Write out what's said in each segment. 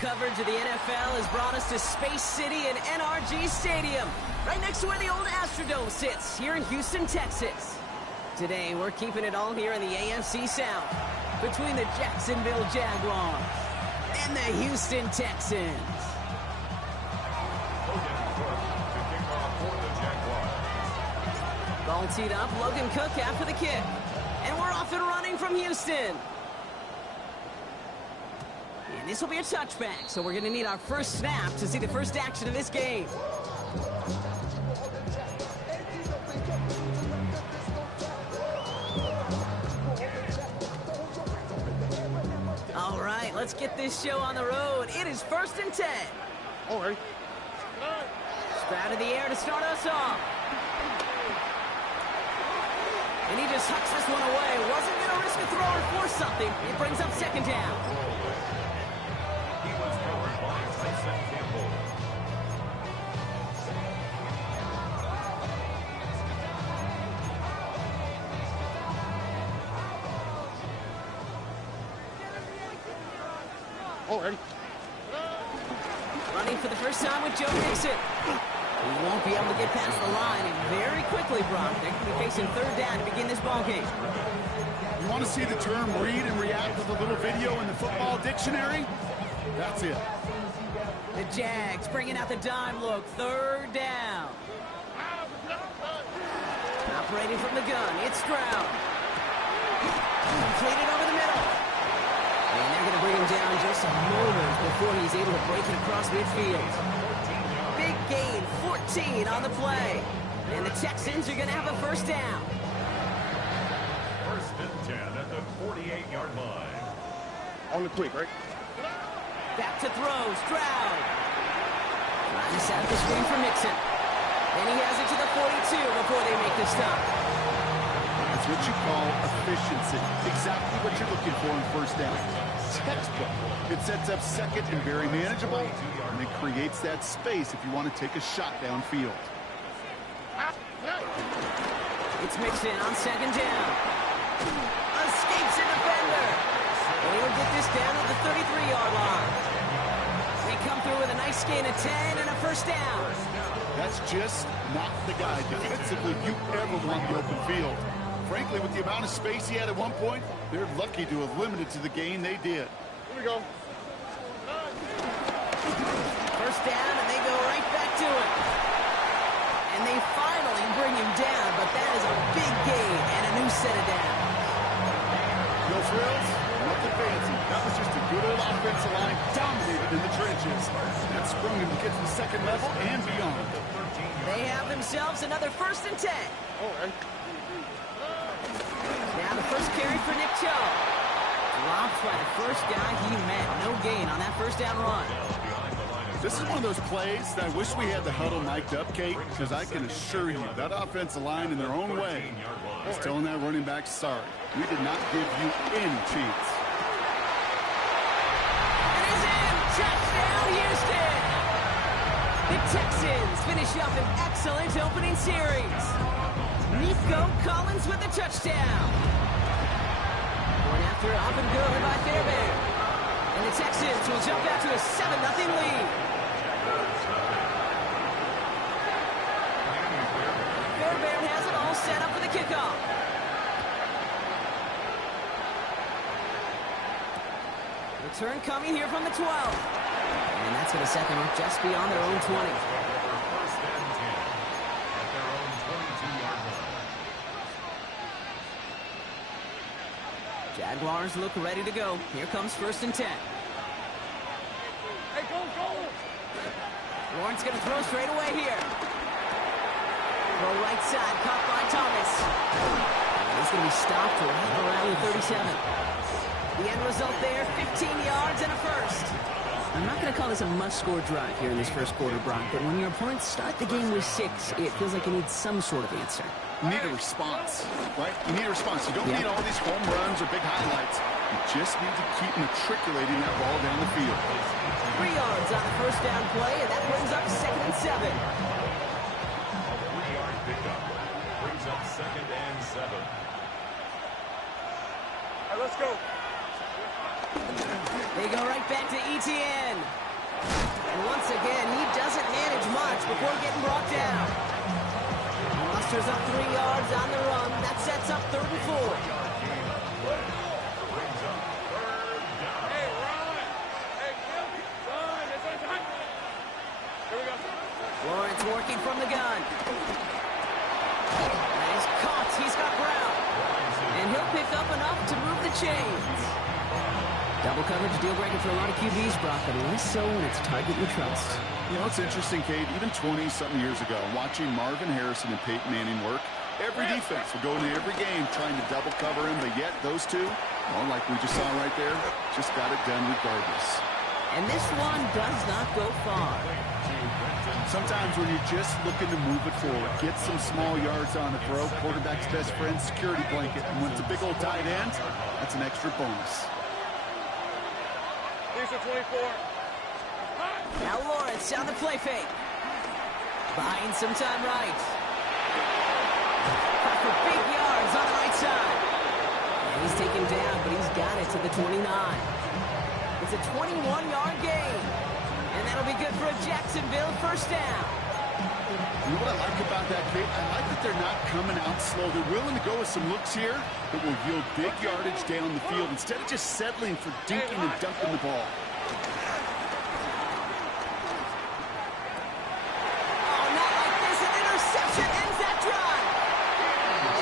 coverage of the NFL has brought us to Space City and NRG Stadium, right next to where the old Astrodome sits, here in Houston, Texas. Today, we're keeping it all here in the AFC South, between the Jacksonville Jaguars and the Houston Texans. Ball teed up, Logan Cook after the kick. And we're off and running from Houston. And this will be a touchback, so we're going to need our first snap to see the first action of this game. All right, let's get this show on the road. It is 1st and 10. All right. Sprout in the air to start us off. And he just hucks this one away. Wasn't going to risk a throw or force something. It brings up 2nd down. He was covered by Tyson Campbell. All right. Running for the first time with Joe Mixon. He won't be able to get past the line, and very quickly, Brock, they're going to be facing 3rd down to begin this ball game. You want to see the term read and react with a little video in the football dictionary? That's it. The Jags bringing out the dime look, 3rd down. Operating from the gun, it's Stroud. Completed over the middle. And they're going to bring him down just a moment before he's able to break it across midfield. Big gain, 14 on the play. And the Texans are going to have a 1st down. 1st and 10 at the 48-yard line. On the quick, right? Back to throw, Stroud. Trying to set up the screen for Mixon. And he has it to the 42 before they make the stop. That's what you call efficiency. Exactly what you're looking for in 1st down. Textbook. It sets up 2nd and very manageable, and it creates that space if you want to take a shot downfield. It's Mixon on 2nd down. Escapes a defender. And he'll get this down at the 33-yard line. They come through with a nice gain of 10 and a 1st down. That's just not the guy defensively you ever want in the open field. Frankly, with the amount of space he had at one point, they're lucky to have limited to the gain they did. Here we go. 1st down, and they go right back to it. And they finally bring him down, but that is a big gain and a new set of downs. No frills, nothing fancy. That was just a good old offensive line dominated in the trenches. That sprung him to get to the 2nd level and beyond. They have themselves another 1st and 10. All right. Now the first carry for Nick Chubb. Dropped by the first guy he met. No gain on that 1st down run. This is one of those plays that I wish we had the huddle mic'd up, Kate, because I can assure you that offensive line in their own way is telling that running back, sorry, we did not give you any chance. It is in! Touchdown, Houston! The Texans finish up an excellent opening series. Nico Collins with the touchdown. Going after up and good by Fairbairn. And the Texans will jump out to a 7-0 lead. Fairbairn has it all set up for the kickoff. Return coming here from the 12. And that's going to set them up just beyond their own 20. 1st and 10 at their own 22-yard line. Jaguars look ready to go. Here comes 1st and 10. Hey, go! Lawrence going to throw straight away here. Throw right side, caught by Thomas. And he's going to be stopped right around the 37. The end result there, 15 yards and a 1st. I'm not going to call this a must-score drive here in this 1st quarter, Brock, but when your opponents start the game with 6, it feels like you need some sort of answer. You need a response, right? You need a response. You don't need all these home runs or big highlights. You just need to keep matriculating that ball down the field. 3 yards on the 1st down play, and that brings up 2nd and 7. A 3-yard pickup brings up 2nd and 7. All right, let's go. They go right back to ETN. And once again, he doesn't manage much before getting brought down. He musters up 3 yards on the run. That sets up 3rd and 4. Lawrence working from the gun. And he's caught. He's got ground. And he'll pick up enough to move the chains. Double coverage deal breaker for a lot of QBs, Brock, but less so when it's a target you trust. You know, it's interesting, Kate, even 20-something years ago, watching Marvin Harrison and Peyton Manning work, every defense would go into every game trying to double cover him, but yet those two, well, like we just saw right there, just got it done regardless. And this one does not go far. Sometimes when you're just looking to move it forward, get some small yards on the throw, quarterback's best friend, security blanket, and when it's a big old tight end, that's an extra bonus. These are 24. Now Lawrence on the play fake. Buying some time right. Caught for big yards on the right side. And he's taken down, but he's got it to the 29. It's a 21-yard gain. And that'll be good for a Jacksonville first down. You know what I like about that, Kate? I like that they're not coming out slow. They're willing to go with some looks here that will yield big yardage down the field instead of just settling for dinking and dunking the ball. Oh, not like this. An interception ends that drive.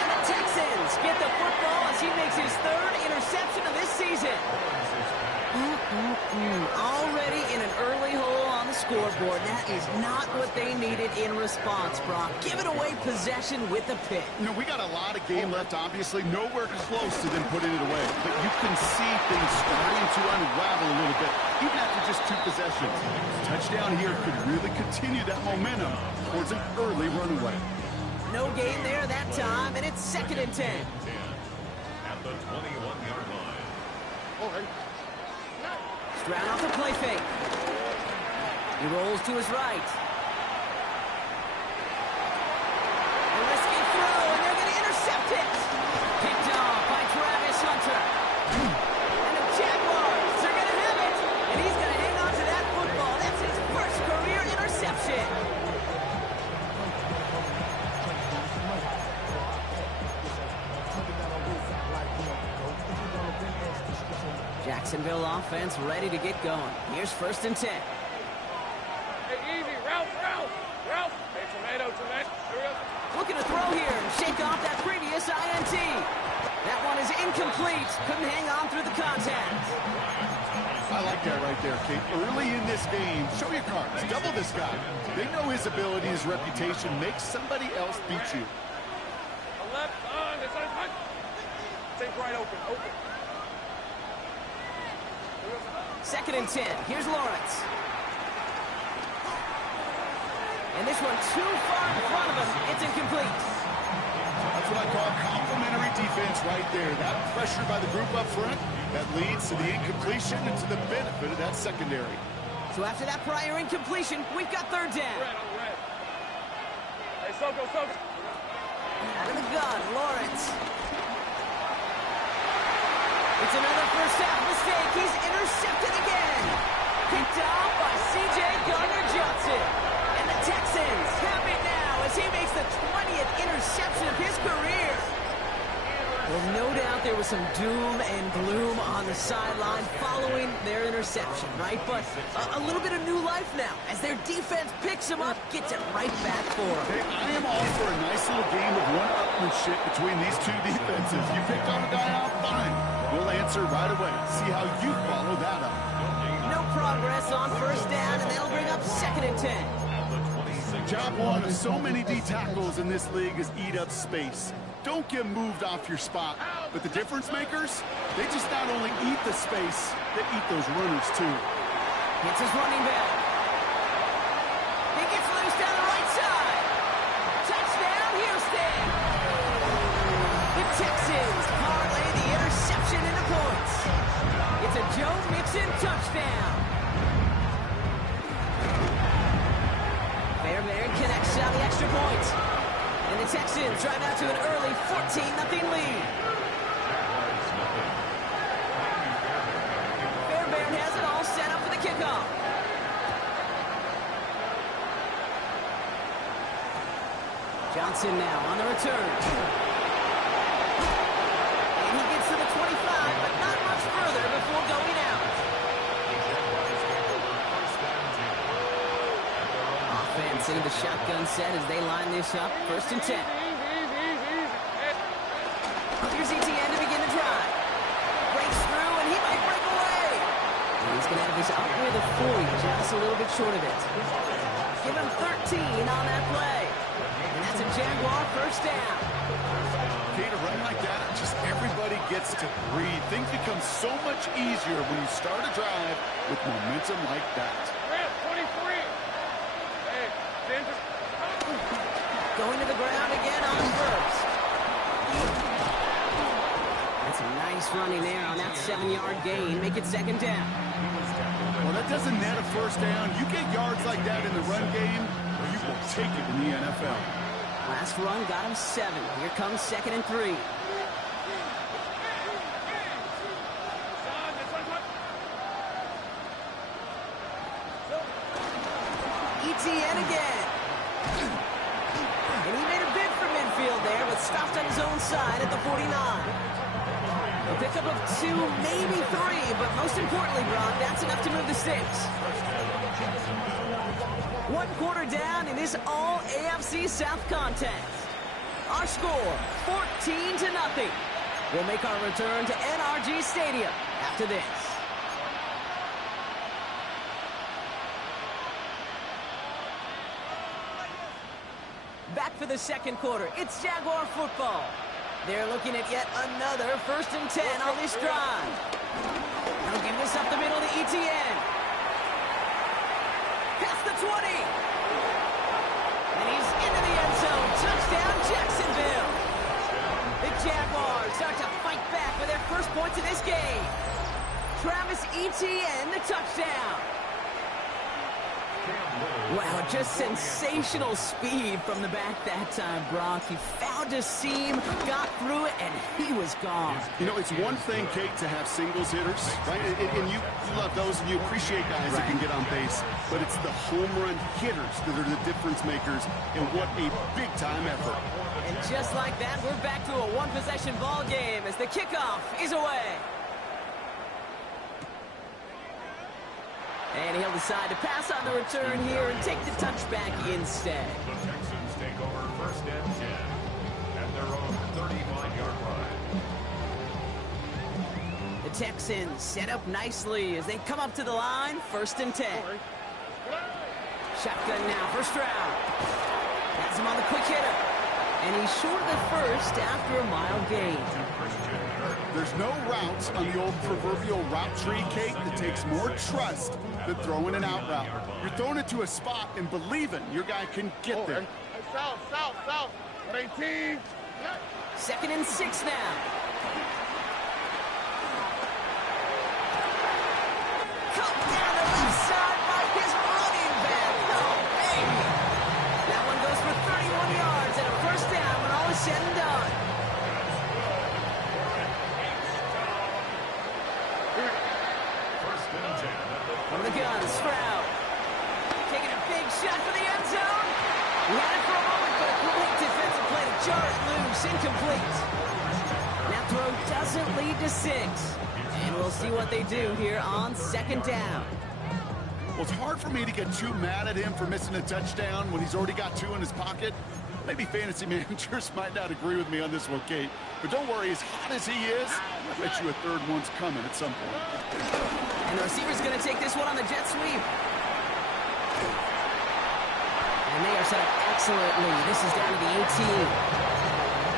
And the Texans get the football as he makes his 3rd interception of this season. Already in an early hole on the scoreboard. That is not what they needed in response, Brock. Giving away possession with a pick. You know, we got a lot of game left, obviously. Nowhere close to them putting it away. But you can see things starting to unravel a little bit, even after just 2 possessions. Touchdown here could really continue that momentum towards an early runaway. No gain there that time, and it's 2nd and 10. At the 21-yard line. All right. Stroud off the play fake. He rolls to his right. A risky throw, and they're going to intercept it. Picked off by Travis Hunter. And the Jaguars are going to have it. And he's going to hang on to that football. That's his first career interception. Jacksonville offense ready to get going. Here's 1st and 10. Hey, easy. Ralph. Hey, tomato. Here we go. Looking to throw here and shake off that previous INT. That one is incomplete. Couldn't hang on through the contact. I like that right there, Kate. Early in this game, show your cards. Double this guy. They know his ability, his reputation. Make somebody else beat you. A left on. It's on. Take right open. 2nd and 10. Here's Lawrence. And this one too far in front of him. It's incomplete. That's what I call complimentary defense right there. That pressure by the group up front, that leads to the incompletion and to the benefit of that secondary. So after that prior incompletion, we've got 3rd down. Red. Hey, Soko. Out of the gun, Lawrence. It's another first half mistake. He's intercepted again. Picked off by C.J. Gardner-Johnson. And the Texans have it now as he makes the 20th interception of his career. Well, no doubt there was some doom and gloom on the sideline following their interception, right? But a little bit of new life now as their defense picks him up, gets it right back for him. Hey, I am all for a nice little game of one-upmanship between these 2 defenses. You picked on a guy out, fine. We'll answer right away. See how you follow that up. No progress on 1st down, and they'll bring up 2nd and 10. Job one of so many D tackles in this league is eat up space. Don't get moved off your spot. But the difference makers, they just not only eat the space, they eat those runners too. Hits his running back. He gets loose down the right side. Touchdown, Houston. The Texans parlay the interception into points. It's a Joe Mixon touchdown. Fairbairn connects on the extra point. And the Texans drive out to an early 14-0 lead. Fairbairn has the kickoff. Johnson now on the return. And he gets to the 25, but not much further before going out. Offense into the shotgun set as they line this up. 1st and 10. Here's ETN to begin the drive. Breaks through, and he might break away. And he's going to have this up near the 40, just a little bit short of it. Give him 13 on that play. And that's a Jaguar 1st down. Okay, to run like that, just everybody gets to breathe. Things become so much easier when you start a drive with momentum like that. 23. Hey, Denver. Going to the ground again on 1st. That's a nice running there on that 7-yard gain. Make it 2nd down. Well, that doesn't net a 1st down. You get yards like that in the run game, you will take it in the NFL. Last run got him 7. Here comes 2nd and 3. ETN again. And he made a bid for midfield there, but stopped on his own side at the 49. A pickup of 2, maybe 3, but most importantly, Brock, that's enough to move the sticks. 1 quarter down in this all-AFC South contest. Our score, 14-0. We'll make our return to NRG Stadium after this. Back for the 2nd quarter. It's Jaguar football. They're looking at yet another 1st and 10 on this drive. They'll give this up the middle to ETN. Past the 20. And he's into the end zone. Touchdown, Jacksonville. The Jaguars start to fight back with their first points of this game. Travis Etienne, the touchdown. Wow, just sensational speed from the back that time, Brock. He found a seam, got through it, and he was gone. You know, it's one thing, Kate, to have singles hitters, right? And you love those, and you appreciate guys that can get on base. But it's the home run hitters that are the difference makers, and what a big-time effort. And just like that, we're back to a one-possession ball game as the kickoff is away. And he'll decide to pass on the return here and take the touchback instead. The Texans take over 1st and 10 at their own 35-yard line. The Texans set up nicely as they come up to the line. 1st and 10. Shotgun now, 1st round. Has him on the quick hitter. And he's short of the 1st after a mile gain. There's no route on the old proverbial route tree, Kate, that takes more trust than throwing an out route. You're throwing it to a spot and believing your guy can get there. South. 18. 2nd and 6 now. Cut down the left side by his running back. No, baby. That one goes for 31 yards and a 1st down when all is said and done. From the gun, Sprout. Taking a big shot for the end zone. He had it for a moment, but a great defensive play to jar it loose. Incomplete. That throw doesn't lead to 6. And we'll see what they do here on 2nd down. Well, it's hard for me to get too mad at him for missing a touchdown when he's already got 2 in his pocket. Maybe fantasy managers might not agree with me on this one, Kate. But don't worry, as hot as he is, I bet you a 3rd one's coming at some point. And the receiver's going to take this one on the jet sweep. And they are set up excellently. This is down to the 18.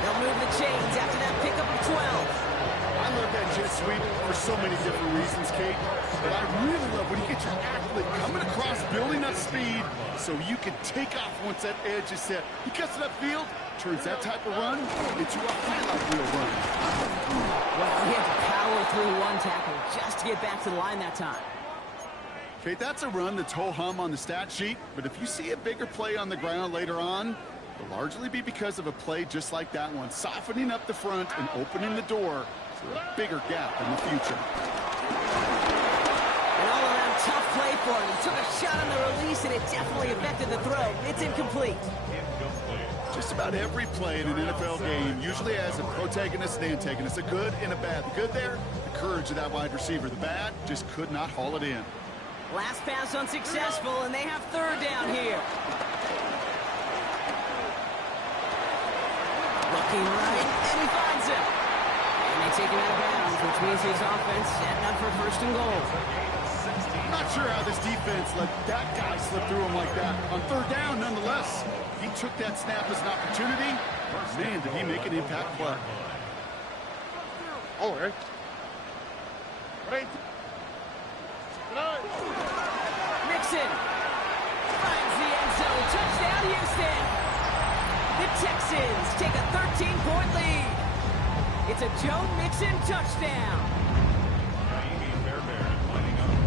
They'll move the chains after that pickup of 12. I love that jet sweep for so many different reasons, Kate. But I really love when you get your athlete coming across, building up speed, so you can take off once that edge is set. He cuts it upfield, turns that type of run into a highlight reel run. Well, he had to power through one tackle just to get back to the line that time. Kate, that's a run that's ho-hum on the stat sheet, but if you see a bigger play on the ground later on, it'll largely be because of a play just like that one, softening up the front and opening the door for a bigger gap in the future. An all-around tough play for him. He took a shot on the release, and it definitely affected the throw. It's incomplete. Just about every play in an NFL game usually has a protagonist and antagonist, a good and a bad. The good there, the courage of that wide receiver. The bad, just could not haul it in. Last pass unsuccessful, and they have third down here. Looking right, and he finds him. And they take him out of bounds, which means his offense setting up for first and goal. I'm not sure how this defense let that guy slip through him like that. On third down, nonetheless, he took that snap as an opportunity. Man, did he make an impact play. All right. Mixon finds the end zone. Touchdown, Houston. The Texans take a 13-point lead. It's a Joe Mixon touchdown.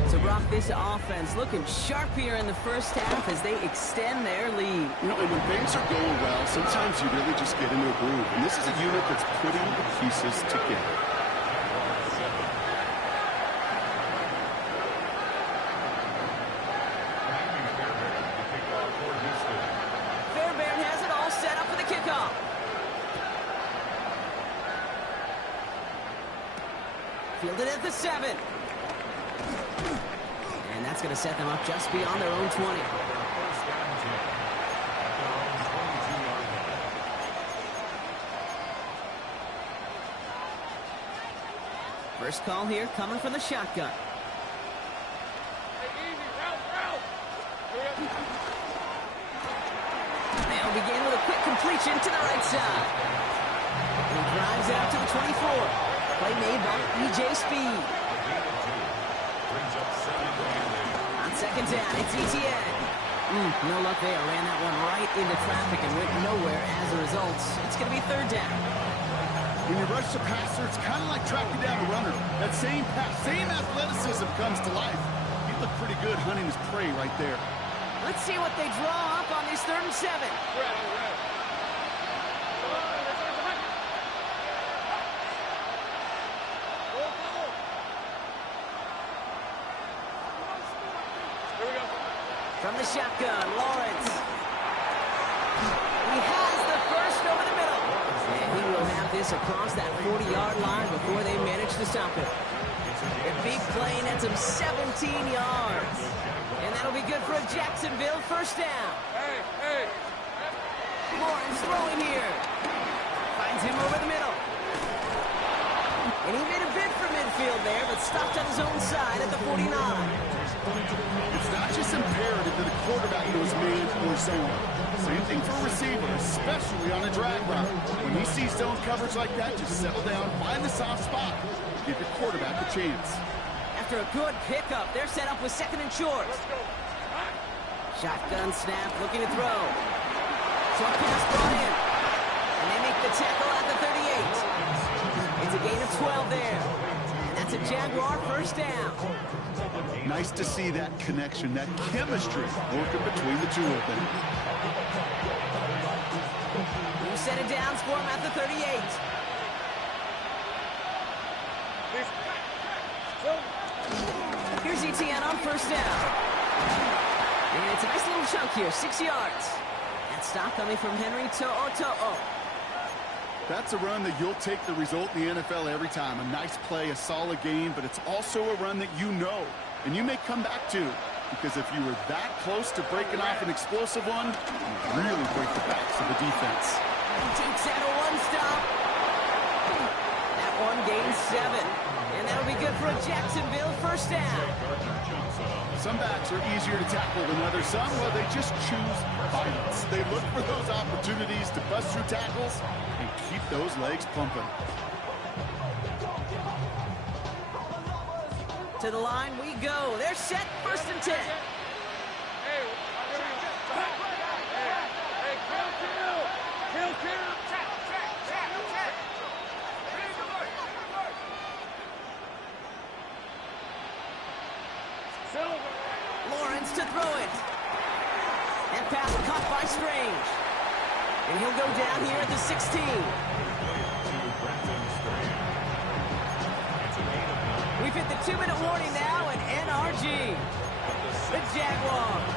So, Brock, this offense looking sharp here in the first half as they extend their lead. You know, and when things are going well, sometimes you really just get into a groove. And this is a unit that's putting the pieces together. Fairbairn has it all set up for the kickoff. Fielded at the 7. And that's going to set them up just beyond their own 20. First call here coming from the shotgun. They'll begin with a quick completion to the right side. And he drives it out to the 24. Play made by E.J. Speed. On second down, it's ETN. No luck there. Ran that one right into traffic and went nowhere as a result. It's going to be third down. When you rush the passer, it's kind of like tracking down a runner. That same pass, same athleticism comes to life. He looked pretty good hunting his prey right there. Let's see what they draw up on this 3rd and 7. From the shotgun, Lawrence. He has the first over the middle. And he will have this across that 40-yard line before they manage to stop it. A big play nets him 17 yards. And that'll be good for a Jacksonville first down. Lawrence throwing here. Finds him over the middle. And he made a bid for midfield there, but stopped on his own side at the 49. It's not just imperative that a quarterback knows man or zone. Same thing for a receiver, especially on a drag route. When he sees zone coverage like that, just settle down, find the soft spot, give your quarterback a chance. After a good pickup, they're set up with 2nd and short. Shotgun snap, looking to throw. Short pass brought in. And they make the tackle at the 38. It's a gain of 12 there. And that's a Jaguar first down. Nice to see that connection, that chemistry working between the two of them. You set it down for him at the 38. Here's ETN on first down. And it's a nice little chunk here, 6 yards. That stop coming from Henry To'o. That's a run that you'll take the result in the NFL every time. A nice play, a solid game, but it's also a run that you know, and you may come back to. Because if you were that close to breaking off an explosive one, you really break the backs of the defense. Takes out a one-stop. That one gains 7. And that'll be good for a Jacksonville first down. Some backs are easier to tackle than others. Some, well, they just choose violence. They look for those opportunities to bust through tackles and keep those legs pumping. To the line we go. They're set, 1st and 10. Lawrence to throw it. And pass caught by Strange. And he'll go down here at the 16. We've hit the 2-minute warning now, and NRG. The Jaguars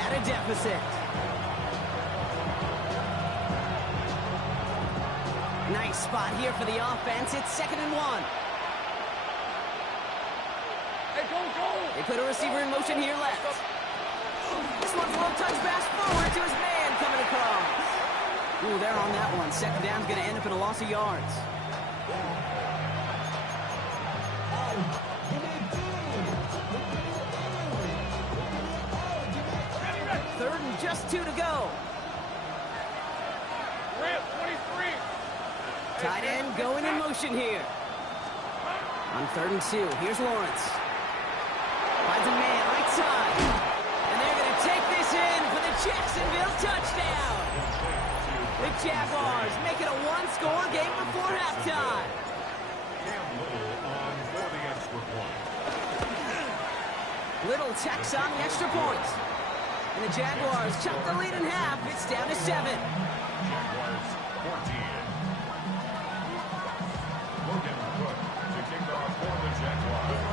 at a deficit. Nice spot here for the offense. It's 2nd and 1. Hey, go! They put a receiver in motion here left. This one's a little touch pass forward to his man coming across. Ooh, they're on that one. 2nd down's going to end up in a loss of yards. Third and just 2 to go. Ramp 23. Tight end going in motion here. On 3rd and 2, here's Lawrence. Finds a man right side. And they're going to take this in for the Jacksonville touchdown. The Jaguars make it a one-score game before halftime. Little tacks on the extra point. And the Jaguars chop the lead in half. It's down to 7. Jaguars 14. Logan Cook to kick off for the Jaguars.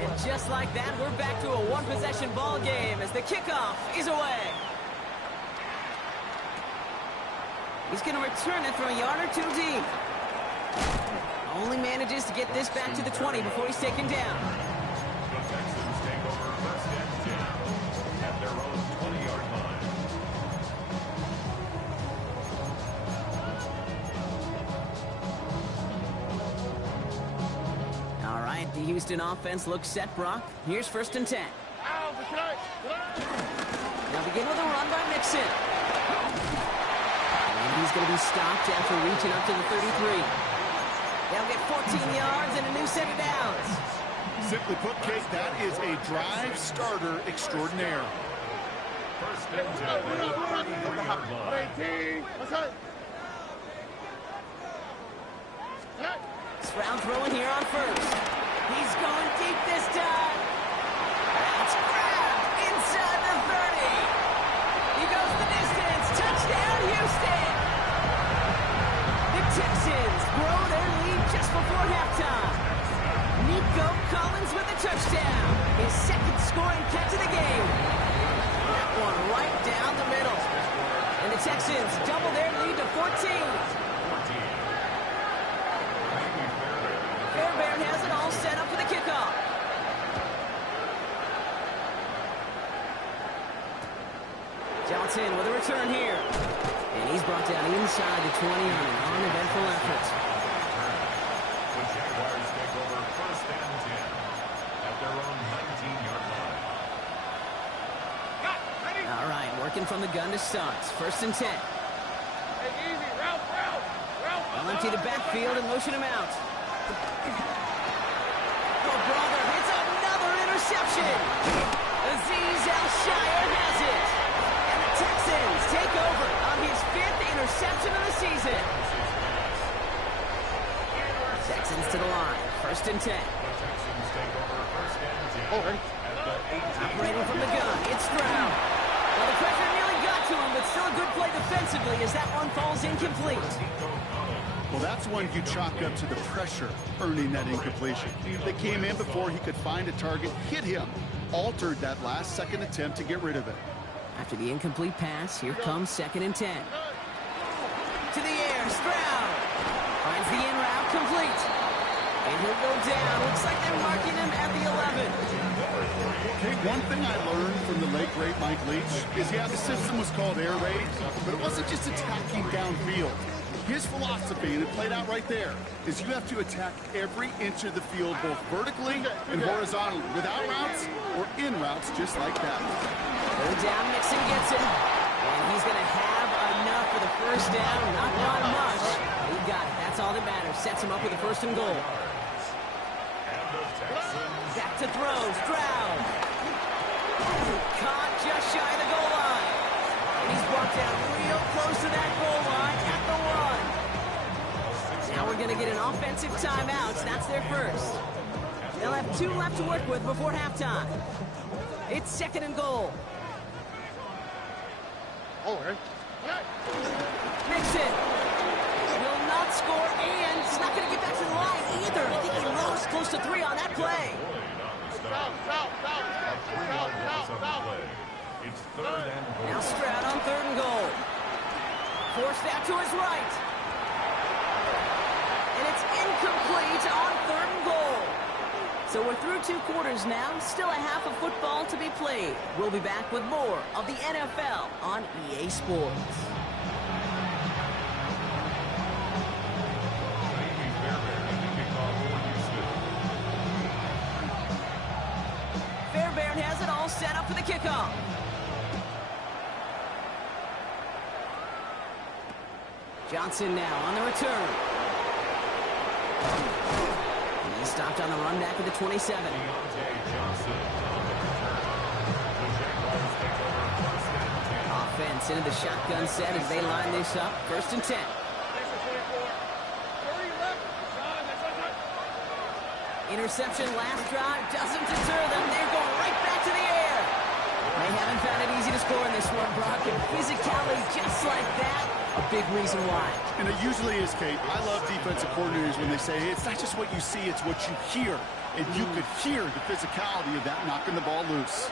And just like that, we're back to a one-possession ball game as the kickoff is away. He's going to return it from a yard or 2 deep. Only manages to get this back to the 20 before he's taken down. The Texans take over 1st and 10 at their own 20-yard line. All right, the Houston offense looks set, Brock. Here's 1st and 10. They'll begin with a run by Mixon. And he's going to be stopped after reaching up to the 33. They'll get 14 yards and a new set of downs. Simply put, Kate, that is a drive starter extraordinaire. 1st and 10 at the 33-yard line. 18. Let's go. Stroud throwing here on 1st. He's going deep this time. That's grabbed inside the 30. He goes the distance. Touchdown, Houston. The Texans grow their lead just before halftime. Nico Collins with a touchdown. His 2nd scoring catch of the game. That one right down the middle. And the Texans double their lead to 14. Fairbairn has it all set up for the kickoff. Johnson with a return here. And he's brought down inside the 20 on an uneventful effort. The Jaguars take over 1st and 10 at their own 19-yard line. All right, working from the gun to start. 1st and 10. Hey, easy. Route. They'll empty the backfield and motion him out. Oh, brother, it's another interception. Azeez Al-Shire has it. And the Texans take over on his 5th interception of the season. Texans to the line. 1st and 10. The Texans take over 1st and 10 at the 18. Operating from the gun, it's Stroud. Well, the pressure nearly got to him, but still a good play defensively as that one falls incomplete. Well, that's one you chalk up to the pressure earning that incompletion. They came in before he could find a target, hit him, altered that last-second attempt to get rid of it. After the incomplete pass, here comes 2nd and 10. To the air, Stroud finds the in route complete. And he'll go down. Looks like they're marking him at the 11. Okay, one thing I learned from the late, great Mike Leach is, yeah, the system was called air raid, but it wasn't just attacking downfield. His philosophy, and it played out right there, is you have to attack every inch of the field, both vertically and horizontally, without routes or in routes just like that. Third down, Mixon gets it. And he's going to have enough for the 1st down. Not by much. He got it. That's all that matters. Sets him up with a 1st and goal. Back to throw. Stroud. Caught just shy of the goal line. And he's brought down real close to that goal line at the 1. Now we're going to get an offensive timeout. That's their 1st. They'll have 2 left to work with before halftime. It's 2nd and goal. Mixon will not short score, and he's not going to get back to the line either. I think he lost close to 3 on that play. It's third and goal. Now Stroud on 3rd and goal. Forced out to his right. And it's incomplete on 3rd and goal. So we're through 2 quarters now. Still a half of football to be played. We'll be back with more of the NFL on EA Sports. Fairbairn has it all set up for the kickoff. Johnson now on the return. And he's stopped on the run back at the 27. Offense into the shotgun set as they line this up. 1st and 10. Interception last drive doesn't deter them. They're going right back to the air. They haven't found it easy to score in this one, Brock. And physicality just like that, a big reason why. And it usually is, Kate. I love defensive coordinators when they say, hey, it's not just what you see, it's what you hear. And you could hear the physicality of that knocking the ball loose.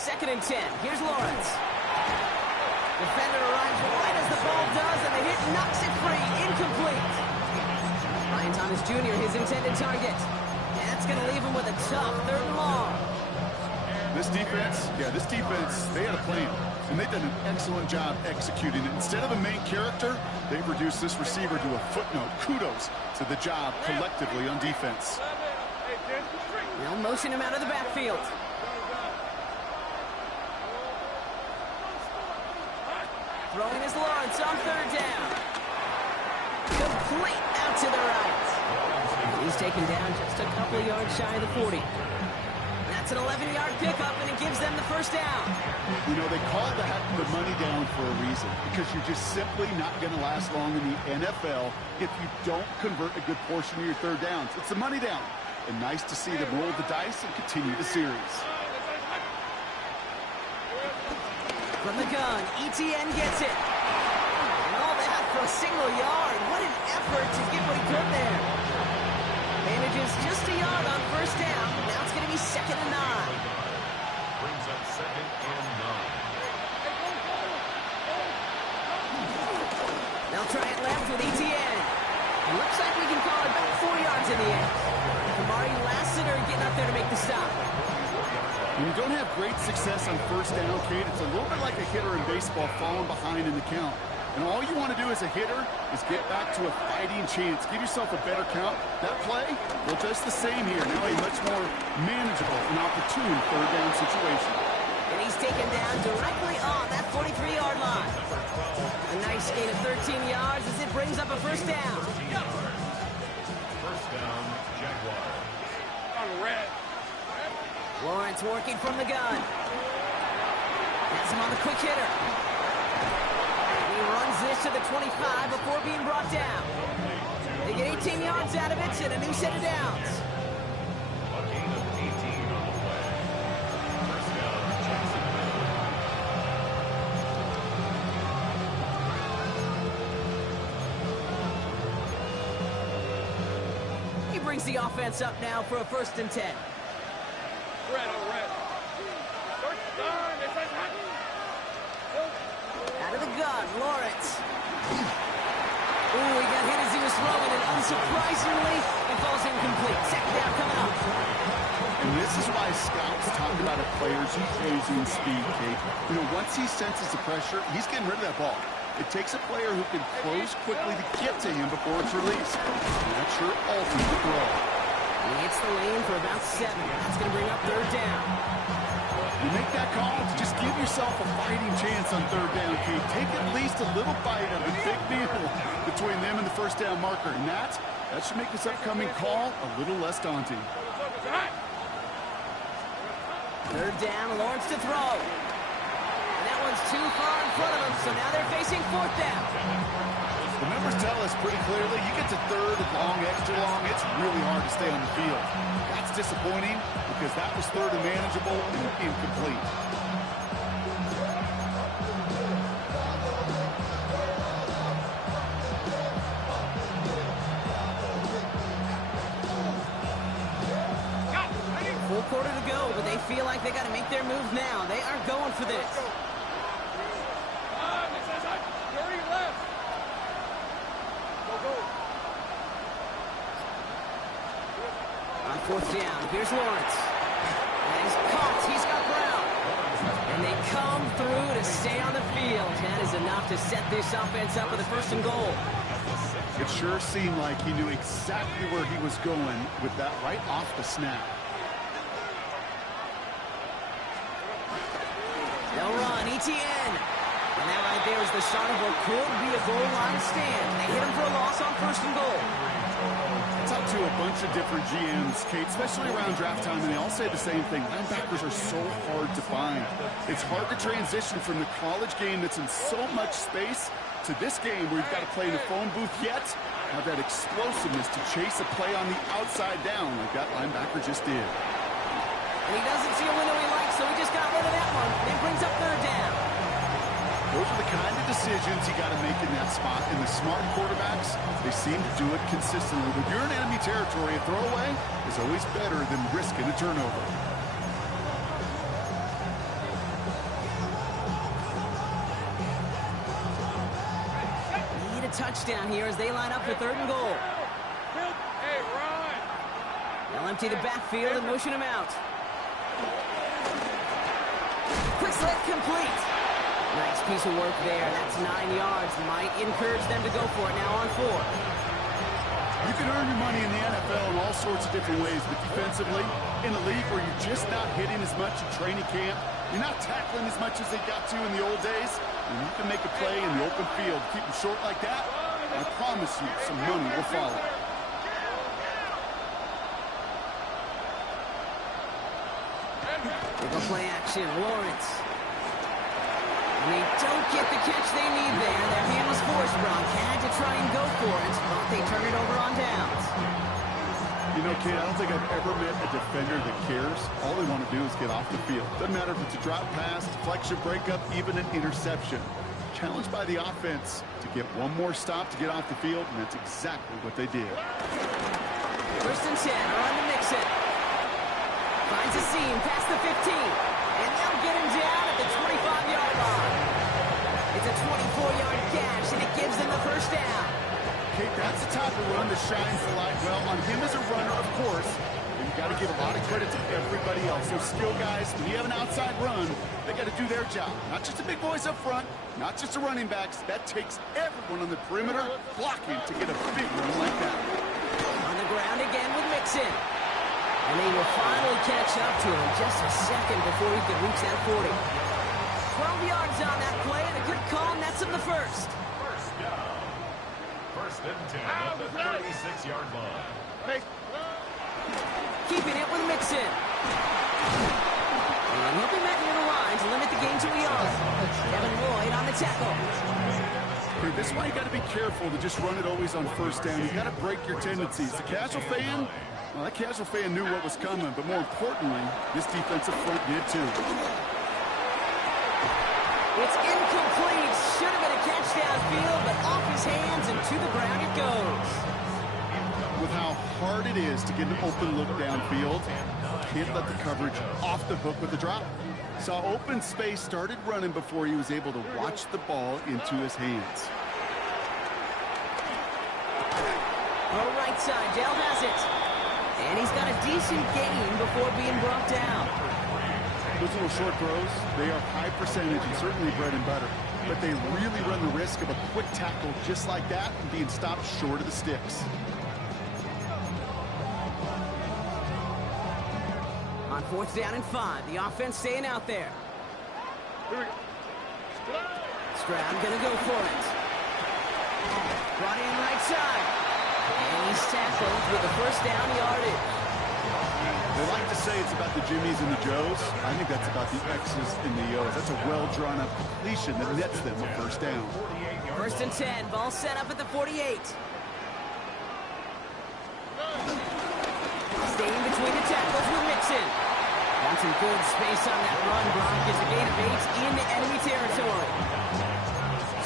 2nd and 10. Here's Lawrence. Defender arrives right as the ball does, and the hit knocks it free. Incomplete. Ryan Thomas Jr., his intended target. That's going to leave him with a tough 3rd and long. This defense, they had a plan. And they've done an excellent job executing it. Instead of a main character, they've reduced this receiver to a footnote. Kudos to the job collectively on defense. They'll motion him out of the backfield. Throwing is Lawrence on 3rd down. Complete out to the right. He's taken down just a couple yards shy of the 40. That's an 11-yard pickup, and it gives them the 1st down. You know, they call the money down for a reason, because you're just simply not going to last long in the NFL if you don't convert a good portion of your 3rd downs. It's the money down. And nice to see them roll the dice and continue the series. From the gun, ETN gets it. And all that for a single yard. What an effort to get what he could there. Manages just a yard on 1st down. Now it's going to be 2nd and 9. Brings up 2nd and 9. They'll try it left with ETN. Looks like we can call it about 4 yards in the end. Kamari Lassiter getting up there to make the stop. When you don't have great success on 1st down, Kate, it's a little bit like a hitter in baseball falling behind in the count. And all you want to do as a hitter is get back to a fighting chance. Give yourself a better count. That play, well, just the same here. Now a much more manageable and opportune 3rd down situation. And he's taken down directly on that 43-yard line. A nice gain of 13 yards as it brings up a 1st down. 1st down, Jaguars. On red. Lawrence working from the gun. Has him on the quick hitter. And he runs this to the 25 before being brought down. They get 18 yards out of it and a new set of downs. A gain of 18 on the play. 1st down, Jacksonville. He brings the offense up now for a 1st and 10. Red, oh, red. Out of the gun, Lawrence. Ooh, he got hit as he was throwing, and unsurprisingly, it falls incomplete. 2nd down coming up. And this is why scouts talk about a player's closing speed, Kate. You know, once he senses the pressure, he's getting rid of that ball. It takes a player who can close quickly to get to him before it's released. And that's your ultimate throw. He hits the lane for about 7. That's going to bring up 3rd down. You make that call to just give yourself a fighting chance on 3rd down, Kate. Take at least a little bite of a big meal between them and the 1st down marker. And that should make this upcoming call a little less daunting. 3rd down, Lawrence to throw. And that one's too far in front of him, so now they're facing 4th down. The numbers tell us pretty clearly, you get to 3rd and long, extra long, it's really hard to stay on the field. That's disappointing because that was 3rd and manageable and incomplete. go, but they feel like they got to make their move now. They are going for this. Dirty left. Go. On fourth down, here's Lawrence. And he's caught. He's got Brown. And they come through to stay on the field. That is enough to set this offense up with a 1st and goal. It sure seemed like he knew exactly where he was going with that right off the snap. They'll run, ETN. And that right there is the start of what could be a goal line stand. They hit him for a loss on 1st and goal. Talk to a bunch of different GMs, Kate, especially around draft time, and they all say the same thing. Linebackers are so hard to find. It's hard to transition from the college game that's in so much space to this game where you've got to play in a phone booth, yet have that explosiveness to chase a play on the outside down like that linebacker just did. And he doesn't see a window he likes, so he just got rid of that one. And it brings up 3rd down. Those are the kind of decisions you got to make in that spot. And the smart quarterbacks, they seem to do it consistently. When you're in enemy territory, a throwaway is always better than risking a turnover. Need a touchdown here as they line up for 3rd and goal. Hey, Ron. They'll empty the backfield and motion him out. Quick slant complete. Nice piece of work there. That's 9 yards. Might encourage them to go for it now on 4. You can earn your money in the NFL in all sorts of different ways, but defensively, in a league where you're just not hitting as much in training camp, you're not tackling as much as they got to in the old days, and you can make a play in the open field, keep them short like that, I promise you some money will follow. They go play action. Lawrence. And they don't get the catch they need there. Their hand was forced. Brock had to try and go for it, but they turn it over on downs. You know, Kate, I don't think I've ever met a defender that cares. All they want to do is get off the field. Doesn't matter if it's a drop pass, deflection, breakup, even an interception. Challenged by the offense to get one more stop to get off the field, and that's exactly what they did. 1st and 10, on to Mixon. Finds a seam past the 15. And they'll get him down at the 25-yard line. It's a 24-yard gash, and it gives them the 1st down. Kate, that's the type of run that shines the light well on him as a runner, of course. But you got to give a lot of credit to everybody else. Those skill guys, when you have an outside run, they got to do their job. Not just the big boys up front, not just the running backs. That takes everyone on the perimeter blocking to get a big run like that. On the ground again with Mixon. And they will finally catch up to him just a second before he could reach that 40. 12 yards on that play, and a good call nets him the 1st. 1st down. 1st and 10 at the 36-yard line. Hey. Keeping it with Mixon. And he'll be met near the line to limit the gain to a yard. Kevin Lloyd on the tackle. Here, this is why you got to be careful to just run it always on 1st down. You got to break your tendencies. The casual fan, well, that casual fan knew what was coming, but more importantly, this defensive front did too. It's incomplete. Should have been a catch downfield, but off his hands and to the ground it goes. With how hard it is to get an open look downfield, can't let the coverage off the hook with the drop. Saw open space, started running before he was able to watch the ball into his hands. All right side, Dale has it. And he's got a decent gain before being brought down. Those little short throws, they are high percentage and certainly bread and butter. But they really run the risk of a quick tackle just like that and being stopped short of the sticks. On 4th down and 5, the offense staying out there. Stroud gonna go for it. Brought in right side. And he's tackled with the 1st down yardage. They like to say it's about the Jimmies and the Joes. I think that's about the X's and the O's. That's a well-drawn-up completion that nets them a 1st down. 1st and 10, ball set up at the 48. Staying between the tackles with Mixon. Got some good space on that run. Brock gets a gain of 8 into enemy territory.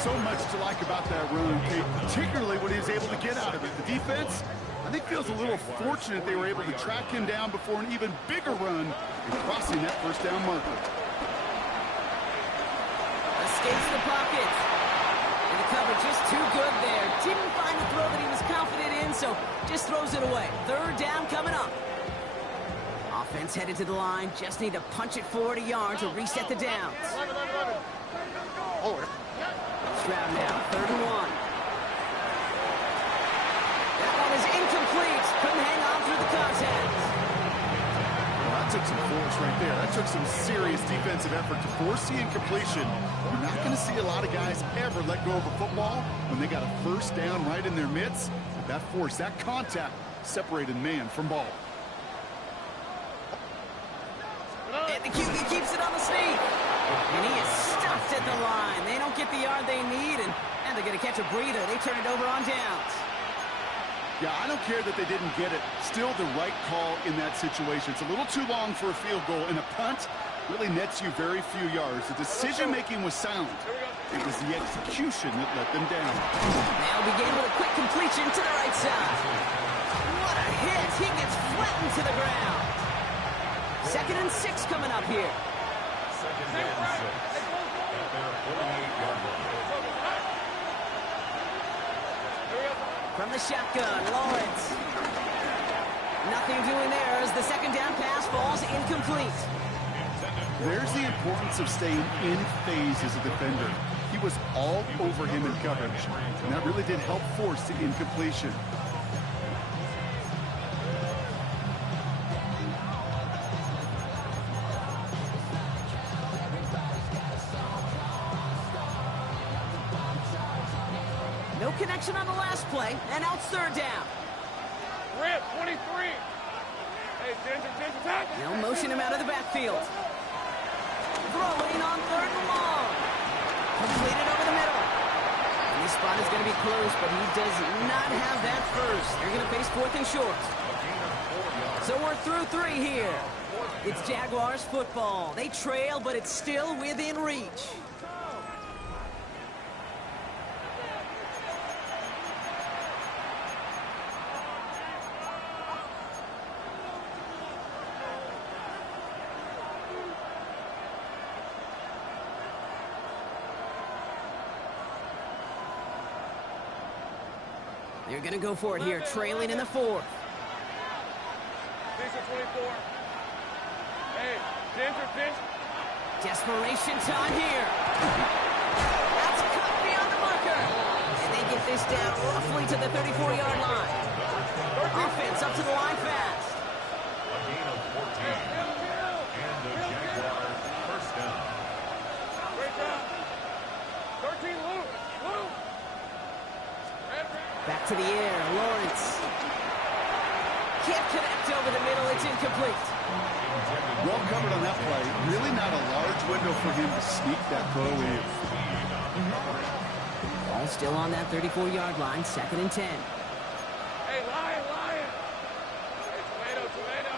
So much to like about that run, Kate, particularly when he was able to get out of it. The defense, I think feels a little fortunate they were able to track him down before an even bigger run and crossing that first down marker. Escapes the pocket. And the cover just too good there. Didn't find the throw that he was confident in, so just throws it away. Third down coming up. Offense headed to the line. Just need to punch it forward a yard to reset the downs. Stroud now, 3rd and 1. That one is incomplete. Couldn't hang on through the contact. Well, that took some force right there. That took some serious defensive effort to force the incompletion. You're not going to see a lot of guys ever let go of a football when they got a first down right in their midst. That force, that contact, separated man from ball. And the QB keeps it on the sneak. And he is stuffed at the line. They don't get the yard they need, and they're going to catch a breather. They turn it over on downs. Yeah, I don't care that they didn't get it. Still the right call in that situation. It's a little too long for a field goal, and a punt really nets you very few yards. The decision-making was sound. It was the execution that let them down. They'll begin with a quick completion to the right side. What a hit. He gets flattened to the ground. 2nd and 6 coming up here. 2nd and 6. At their 48-yard line. From the shotgun, Lawrence. Nothing doing there as the 2nd down pass falls incomplete. There's the importance of staying in phase as a defender. He was all over him in coverage, and that really did help force the incompletion. No connection on the last play, and out 3rd down. Rip, 23. Hey, Ginger, tackle. They'll motion him out of the backfield. Throwing on 3rd and long. Completed over the middle. And this spot is going to be close, but he does not have that first. They're going to face 4th and short. So we're through 3 here. It's Jaguars football. They trail, but it's still within reach. They're going to go for it here, trailing in the 4th. Ginger, 24. Hey, Ginger. Desperation time here. That's cut beyond the marker. And they get this down roughly to the 34-yard line. Offense up to the line fast. A gain of 14. And the Jaguars first down. Great job. 13, Lou. Back to the air, Lawrence. Can't connect over the middle, it's incomplete. Well covered on that play. Really not a large window for him to sneak that throw in. Ball still on that 34-yard line, 2nd and 10. Hey, Lion. Hey, tomato.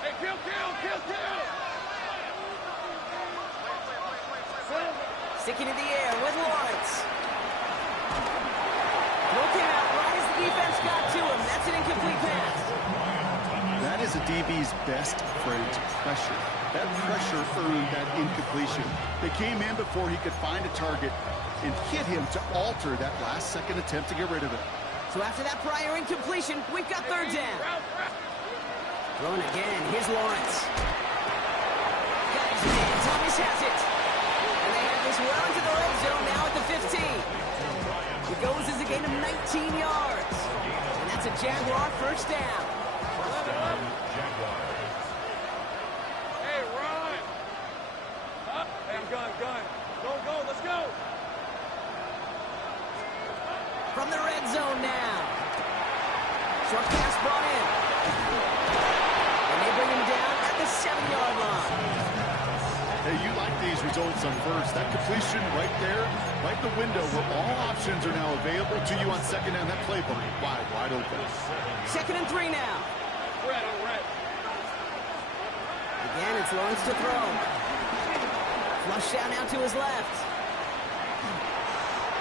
Hey, kill. Sticking in the air with Lawrence. Throw came out right as the defense got to him. That's an incomplete pass. That is a DB's best friend, pressure. That pressure earned that incompletion. They came in before he could find a target and hit him to alter that last-second attempt to get rid of it. So after that prior incompletion, we've got 3rd down. Throwing again, here's Lawrence. Got his man, Thomas has it. And they have this well into the red zone now at the 15. It goes as a gain of 19 yards. And that's a Jaguar first down. Jaguars. Hey, run. Up. Hey, gun. Go, let's go. From the red zone now. Short pass brought in. And they bring him down at the 7-yard line. Hey, you like these results on first. That completion right there, right the window where all options are now available to you on 2nd down. That playbook wide open. 2nd and 3 now. Red. Again, it's Lawrence to throw. Flush down out to his left.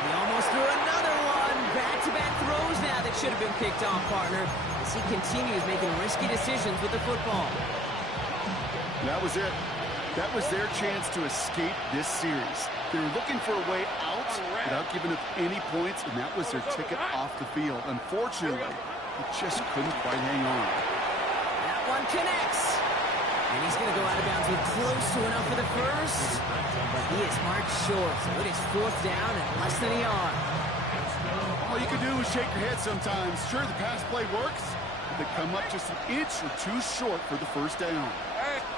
He almost threw another one. Back-to-back throws now that should have been picked off, partner, as he continues making risky decisions with the football. That was it. That was their chance to escape this series. They were looking for a way out without giving up any points, and that was their ticket off the field. Unfortunately, they just couldn't quite hang on. That one connects. And he's going to go out of bounds with close to enough for the first. But he is marked short, so it is 4th down and less than a yard. All you can do is shake your head sometimes. Sure, the pass play works, but they come up just an inch or two short for the first down.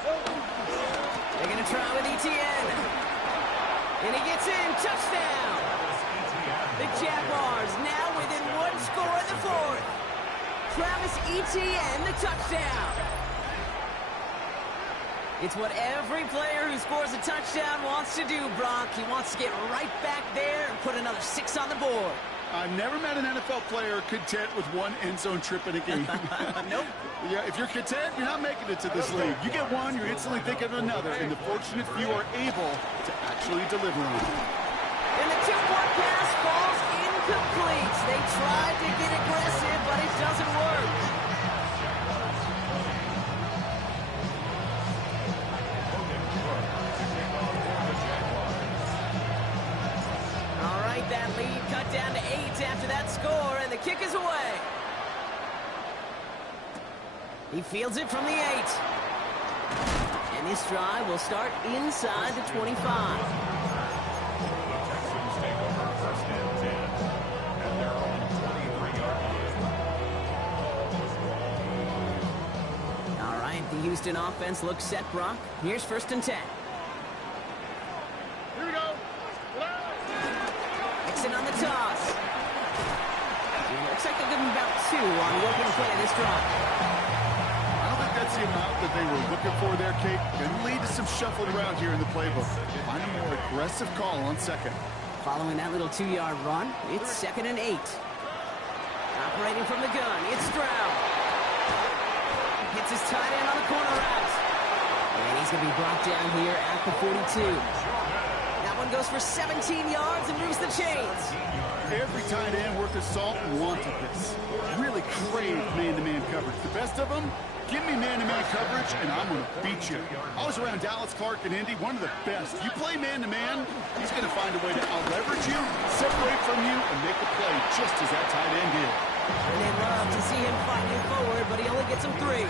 They're going to try with Etienne. And he gets in. Touchdown. The Jaguars now within 1 score in the 4th. Travis Etienne, the touchdown. It's what every player who scores a touchdown wants to do, Brock. He wants to get right back there and put another 6 on the board. I've never met an NFL player content with one end zone trip in a game. Nope. Yeah, if you're content, you're not making it to this league. You get one, you're instantly thinking of another, and the fortunate few are able to actually deliver on it. And the 2-point pass falls incomplete. They tried to get aggressive, but it doesn't work. All right, that lead cut down to 8 after that score, and the kick is away. He fields it from the 8. And this drive will start inside the 25. Texans take over 1st and 10 at their own 23-yard line. All right, the Houston offense looks set, Brock. Here's 1st and 10. Here we go. Mixon on the toss. It looks like they'll give him about 2 on the opening play of this drive. I don't think that's the amount that they were looking for there, Kate. Going to lead to some shuffling around here in the playbook. Find a more aggressive call on 2nd. Following that little 2-yard run, it's 2nd and 8. Operating from the gun, it's Stroud. Hits his tight end on the corner route. And he's going to be brought down here at the 42. That one goes for 17 yards and moves the chains. Every tight end worth his salt wanted this. Really craved man-to-man coverage. The best of them, give me man-to-man coverage, and I'm going to beat you. I was around Dallas Clark and Indy, one of the best. You play man-to-man, he's going to find a way to out-leverage you, separate from you, and make a play just as that tight end did. And they'd love to see him fighting forward, but he only gets him 3.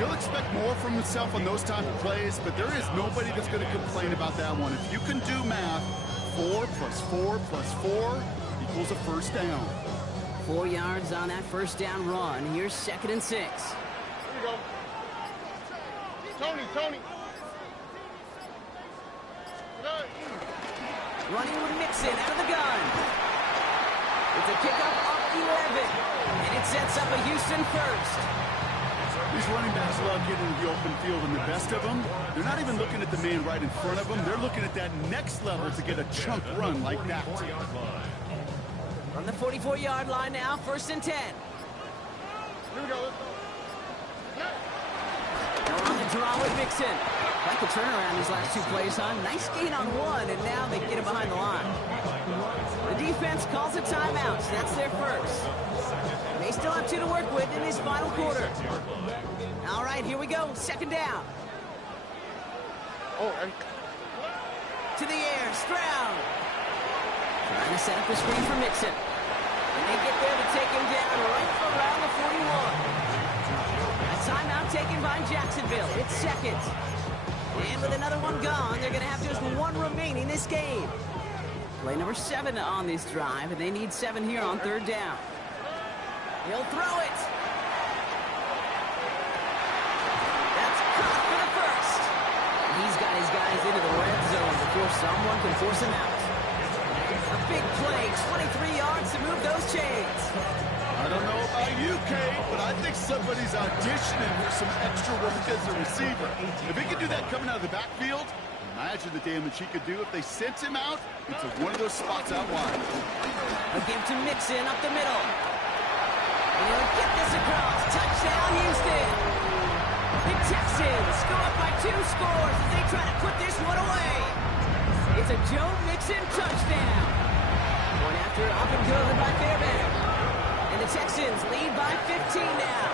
You'll expect more from himself on those type of plays, but there is nobody that's going to complain about that one. If you can do math, 4 plus 4 plus 4 equals a 1st down. 4 yards on that 1st down run. Here's 2nd and 6. Here we go. Tony. Running with Mixon out of the gun. It's a kickoff up 11. And it sets up a Houston 1st. These running backs love getting into the open field, and the best of them, they're not even looking at the man right in front of them. They're looking at that next level to get a chunk run like that. From the 44-yard line now, 1st and 10. Here we go. On the draw with Mixon. Like the turnaround these last 2 plays, huh? Nice gain on 1, and now they get him behind the line. The defense calls a timeout. That's their first. They still have 2 to work with in this final quarter. All right, here we go. 2nd down. Oh, To the air, Stroud. Trying to set up a screen for Mixon. And they get there to take him down right around the 41. A timeout taken by Jacksonville. It's 2nd. And with another one gone, they're going to have just 1 remaining this game. Play number 7 on this drive, and they need 7 here on 3rd down. He'll throw it. That's caught for the 1st. He's got his guys into the red zone before someone can force him out. A big play, 23 yards to move those chains. I don't know about you, Kate, but I think somebody's auditioning for some extra work as a receiver. If he could do that coming out of the backfield, imagine the damage he could do if they sent him out into one of those spots out wide. A give to Mixon up the middle. And he'll get this across. Touchdown, Houston. The Texans go up by 2 scores as they try to put this one away. It's a Joe Mixon touchdown. One after, up and good by Fairbairn. And the Texans lead by 15 now.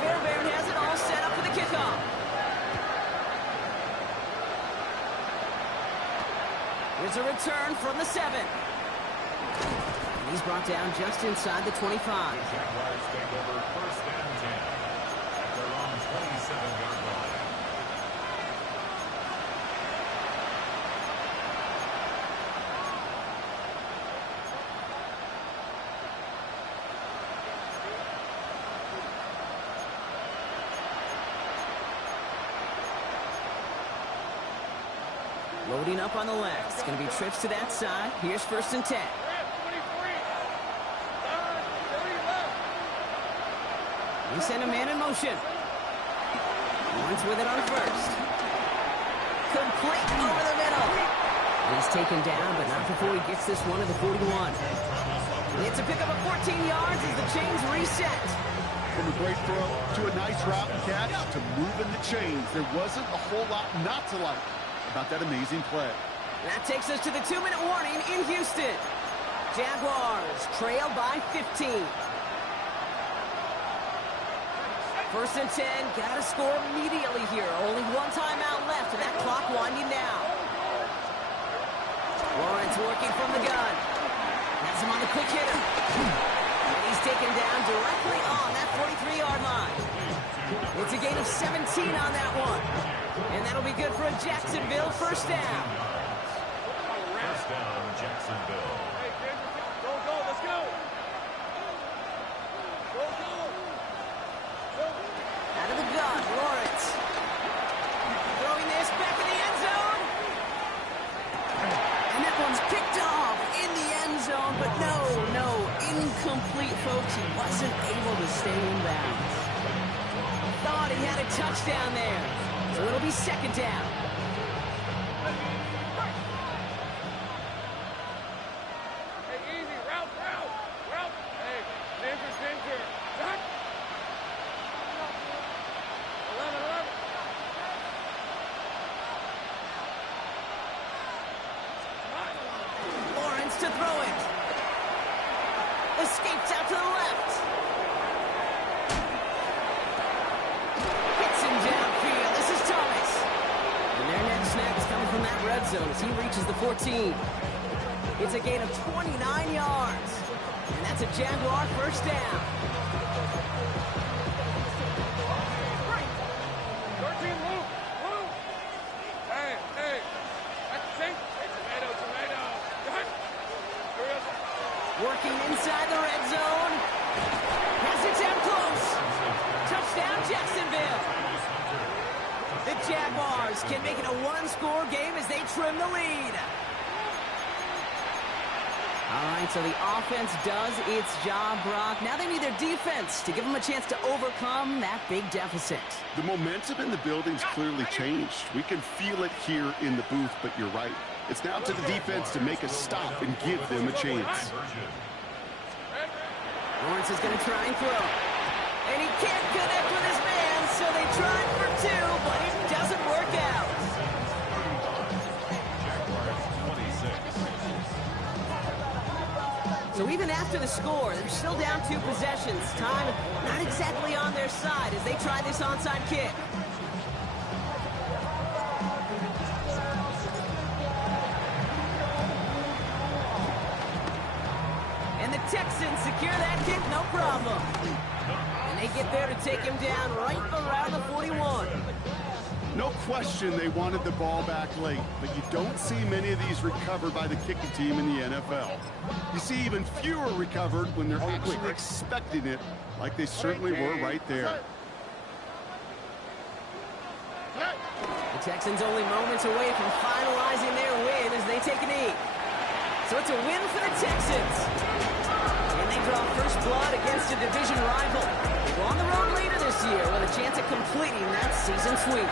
Fairbairn has it all set up for the kickoff. Here's a return from the 7. And he's brought down just inside the 25. Jaguars take over first and 10 at their own 27-yard line. Loading up on the left. It's going to be trips to that side. Here's first and 10. He sent a man in motion. Lawrence with it on first. Complete over the middle. He's taken down, but not before he gets this one to the 41. It's a pickup of 14 yards as the chains reset. From a great throw to a nice route and catch to moving the chains. There wasn't a whole lot not to like about that amazing play. That takes us to the 2-minute warning in Houston. Jaguars trail by 15. First and 10, gotta score immediately here. Only one timeout left, and that clock winding down. Lawrence working from the gun. Has him on the quick hitter. And he's taken down directly on that 43-yard line. It's a gain of 17 on that one. And that'll be good for a Jacksonville first down. First down, Jacksonville. Go, let's go. Go. Out of the gun, Lawrence. Throwing this back in the end zone. And that one's picked off in the end zone, but no, incomplete, folks. He wasn't able to stay in bounds. Thought he had a touchdown there. So it'll be second down. Hey, easy, route. Hey, danger. Duck. 11. Lawrence to throw it. Escapes out to the left. Hits him downfield. This is Thomas. And their next snap is coming from that red zone as he reaches the 14. It's a gain of 29 yards. And that's a Jaguar first down. 13, move. Hey. That's the thing. Hey, tomato. Duck. Working inside the red zone. Has it down close. Touchdown, Jacksonville. The Jaguars can make it a one-score game as they trim the lead. All right, so the offense does its job, Brock. Now they need their defense to give them a chance to overcome that big deficit. The momentum in the building's clearly changed. We can feel it here in the booth, but you're right. It's now to the defense to make a stop and give them a chance. Lawrence is going to try and throw. And he can't connect with his man, so they tried for 2, but it doesn't work out. So even after the score, they're still down 2 possessions. Time not exactly on their side as they try this onside kick. And the Texans secure that kick, no problem. And they get there to take him down right around the 41. No question they wanted the ball back late, but you don't see many of these recovered by the kicking team in the NFL. You see even fewer recovered when they're actually expecting it, like they certainly were right there. The Texans only moments away from finalizing their win as they take a knee. So it's a win for the Texans. And they draw first blood against a division rival. They go on the road later this year with a chance at completing that season sweep.